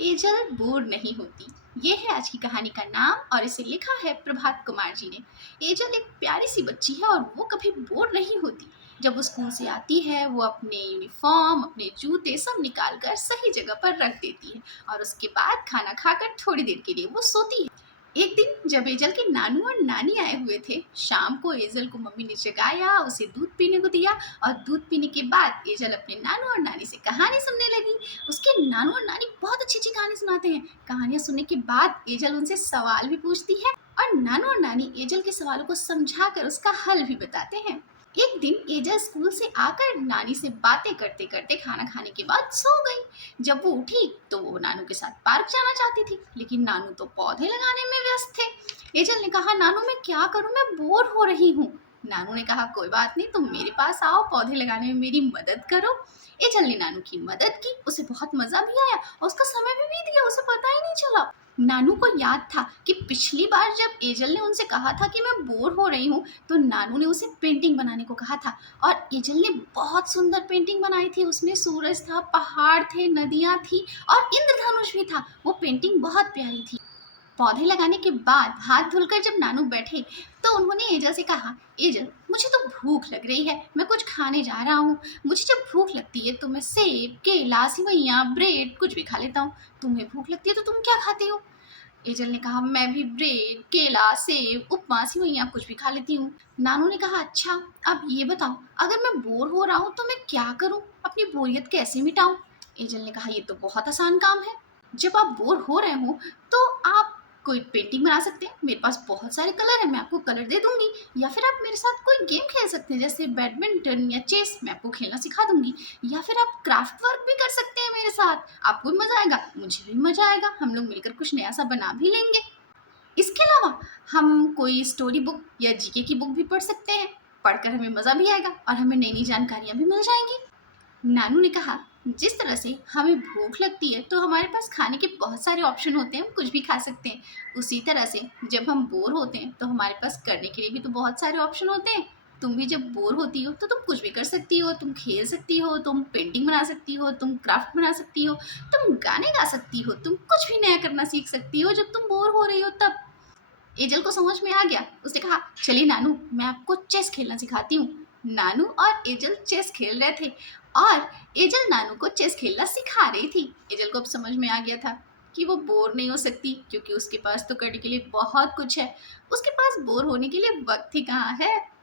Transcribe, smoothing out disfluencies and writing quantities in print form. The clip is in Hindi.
एजल बोर नहीं होती। ये है आज की कहानी का नाम और इसे लिखा है प्रभात कुमार जी ने। एजल एक प्यारी सी बच्ची है और वो कभी बोर नहीं होती। जब वो स्कूल से आती है वो अपने यूनिफॉर्म अपने जूते सब निकाल कर सही जगह पर रख देती है और उसके बाद खाना खाकर थोड़ी देर के लिए वो सोती है। एक दिन जब एजल के नानू और नानी आए हुए थे, शाम को एजल को मम्मी ने जगाया, उसे दूध पीने को दिया और दूध पीने के बाद एजल अपने नानू और नानी से कहानी सुनने लगी। उसके नानू और नानी बहुत अच्छी-अच्छी कहानी सुनाते हैं। कहानियाँ सुनने के बाद एजल उनसे सवाल भी पूछती है और नानू और नानी एजल के सवालों को समझाकर उसका हल भी बताते हैं। एक दिन एजल स्कूल से आकर नानी से बातें करते-करते खाना खाने के बाद सो गई। जब वो उठी तो वो नानू के साथ पार्क जाना चाहती थी, लेकिन नानू तो पौधे लगाने में व्यस्त थे। एजल ने कहा, नानू मैं क्या करूं, मैं बोर हो रही हूँ। नानू ने कहा, कोई बात नहीं, तुम मेरे पास आओ, पौधे लगाने में मेरी मदद करो। एजल ने नानू की मदद की, उसे बहुत मजा भी आया और उसका समय भी बीत गया, उसे पता ही नहीं चला। नानू को याद था कि पिछली बार जब एजल ने उनसे कहा था कि मैं बोर हो रही हूँ, तो नानू ने उसे पेंटिंग बनाने को कहा था और एजल ने बहुत सुंदर पेंटिंग बनाई थी। उसमें सूरज था, पहाड़ थे, नदियाँ थी और इंद्रधनुष भी था। वो पेंटिंग बहुत प्यारी थी। पौधे लगाने के बाद हाथ धुलकर जब नानू बैठे तो उन्होंने एजल से कहा, एजल मुझे तो भूख लग रही है, मैं कुछ खाने जा रहा हूँ। मुझे जब भूख लगती है तो मैं सेब, केला, सिवैयाँ, ब्रेड कुछ भी खा लेता हूँ। तुम्हें भूख लगती है तो तुम क्या खाती हो? एजल ने कहा, मैं भी ब्रेड, केला, सेब, उपमा, सिवैयाँ कुछ भी खा लेती हूँ। नानू ने कहा, अच्छा अब ये बताओ, अगर मैं बोर हो रहा हूँ तो मैं क्या करूँ, अपनी बोरियत कैसे मिटाऊँ? एजल ने कहा, ये तो बहुत आसान काम है। जब आप बोर हो रहे हो तो आप कोई पेंटिंग बना सकते हैं, मेरे पास बहुत सारे कलर हैं, मैं आपको कलर दे दूंगी। या फिर आप मेरे साथ कोई गेम खेल सकते हैं, जैसे बैडमिंटन या चेस, मैं आपको खेलना सिखा दूंगी। या फिर आप क्राफ्ट वर्क भी कर सकते हैं मेरे साथ, आपको भी मजा आएगा, मुझे भी मजा आएगा, हम लोग मिलकर कुछ नया सा बना भी लेंगे। इसके अलावा हम कोई स्टोरी बुक या जीके की बुक भी पढ़ सकते हैं, पढ़कर हमें मजा भी आएगा और हमें नई नई जानकारियां भी मिल जाएंगी। नानू ने कहा, जिस तरह से हमें भूख लगती है तो हमारे पास खाने के बहुत सारे ऑप्शन होते हैं, हम कुछ भी खा सकते हैं। उसी तरह से जब हम बोर होते हैं तो हमारे पास करने के लिए भी तो बहुत सारे ऑप्शन होते हैं। तुम भी जब बोर होती हो तो तुम कुछ भी कर सकती हो, तुम खेल सकती हो, तुम पेंटिंग बना सकती हो, तुम क्राफ्ट बना सकती हो, तुम गाने गा सकती हो, तुम कुछ भी नया करना सीख सकती हो जब तुम बोर हो रही हो तब। एजल को समझ में आ गया। उसने कहा, चलिए नानू मैं आपको चेस खेलना सिखाती हूँ। नानू और एजल चेस खेल रहे थे और एजल नानू को चेस खेलना सिखा रही थी। एजल को अब समझ में आ गया था कि वो बोर नहीं हो सकती, क्योंकि उसके पास तो करने के लिए बहुत कुछ है। उसके पास बोर होने के लिए वक्त ही कहाँ है।